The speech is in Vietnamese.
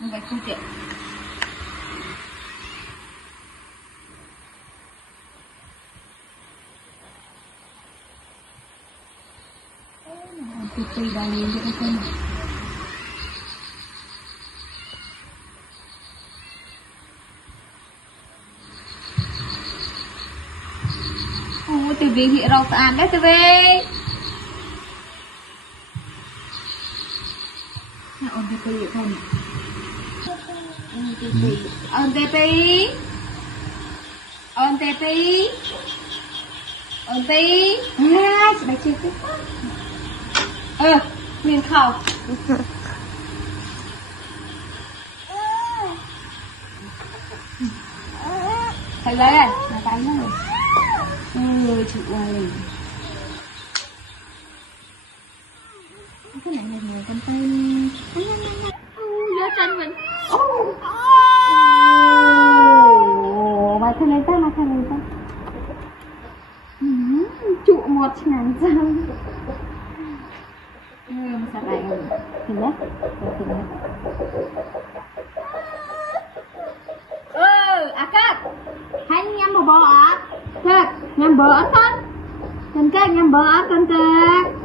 Vậy không tiện. Tùy đang lên cho con này. Ôi, từ vì hiện rau ăn đấy từ về. Ôn TP vậy thôi nè. Ôn TP. Ôn TP. Ôn TP. À, chị đã chơi tiếp. Miền khẩu. Thầy lấy này, là tay nó rồi. Chịu ơi. Cái này là nhiều con tay. Vô chân mình. Mà thân lên ta, mà thân lên ta. Trụ 1.000 trăm. Sao lại thì nhé. Akak. Hai nhâm bò ạ. Kak, nhâm bò con. Con kak nhâm bò con kak.